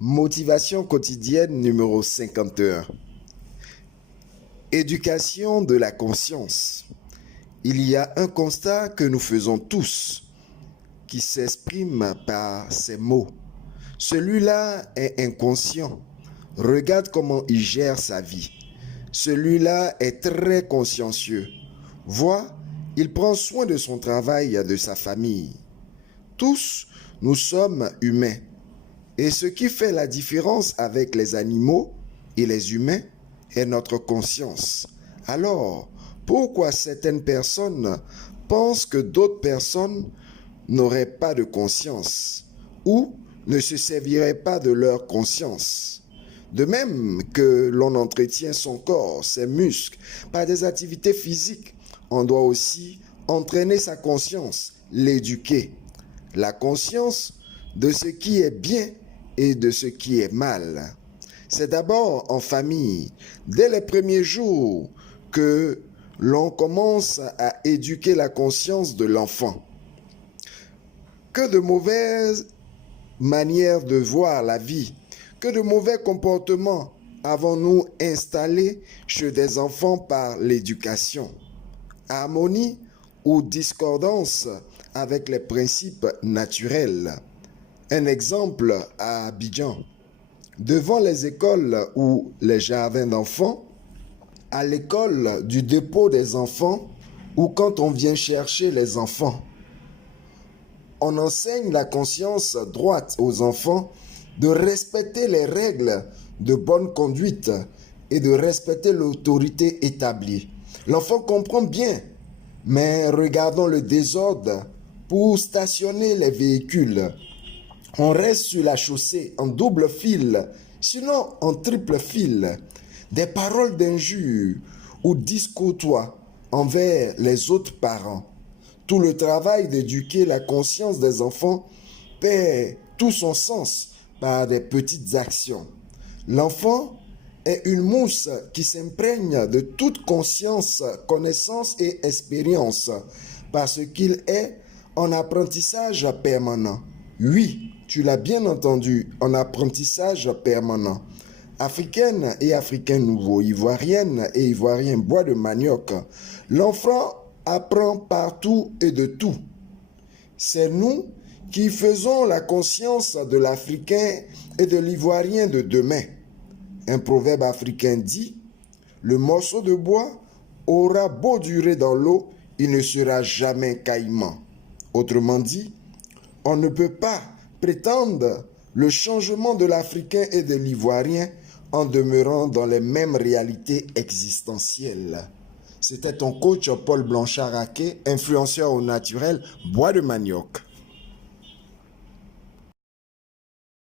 Motivation quotidienne numéro 51. Éducation de la conscience. Il y a un constat que nous faisons tous qui s'exprime par ces mots. Celui-là est inconscient. Regarde comment il gère sa vie. Celui-là est très consciencieux. Vois, il prend soin de son travail et de sa famille. Tous, nous sommes humains. Et ce qui fait la différence avec les animaux et les humains est notre conscience. Alors, pourquoi certaines personnes pensent que d'autres personnes n'auraient pas de conscience ou ne se serviraient pas de leur conscience? De même que l'on entretient son corps, ses muscles, par des activités physiques, on doit aussi entraîner sa conscience, l'éduquer. La conscience de ce qui est bien et de ce qui est mal. C'est d'abord en famille, dès les premiers jours, que l'on commence à éduquer la conscience de l'enfant. Que de mauvaises manières de voir la vie, que de mauvais comportements avons-nous installés chez des enfants par l'éducation? Harmonie ou discordance avec les principes naturels. Un exemple à Abidjan. Devant les écoles ou les jardins d'enfants, à l'école du dépôt des enfants ou quand on vient chercher les enfants, on enseigne la conscience droite aux enfants de respecter les règles de bonne conduite et de respecter l'autorité établie. L'enfant comprend bien, mais regardons le désordre pour stationner les véhicules. On reste sur la chaussée en double fil, sinon en triple fil. Des paroles d'injures ou discourtois envers les autres parents. Tout le travail d'éduquer la conscience des enfants perd tout son sens par des petites actions. L'enfant est une mousse qui s'imprègne de toute conscience, connaissance et expérience parce qu'il est en apprentissage permanent. Oui, tu l'as bien entendu, en apprentissage permanent. Africaine et Africain nouveau, Ivoirienne et Ivoirien bois de manioc, l'enfant apprend partout et de tout. C'est nous qui faisons la conscience de l'Africain et de l'Ivoirien de demain. Un proverbe africain dit, le morceau de bois aura beau durer dans l'eau, il ne sera jamais caïman. Autrement dit, on ne peut pas prétendre le changement de l'Africain et de l'Ivoirien en demeurant dans les mêmes réalités existentielles. C'était ton coach Paul Blanchard-Raquet, influenceur au naturel, bois de manioc.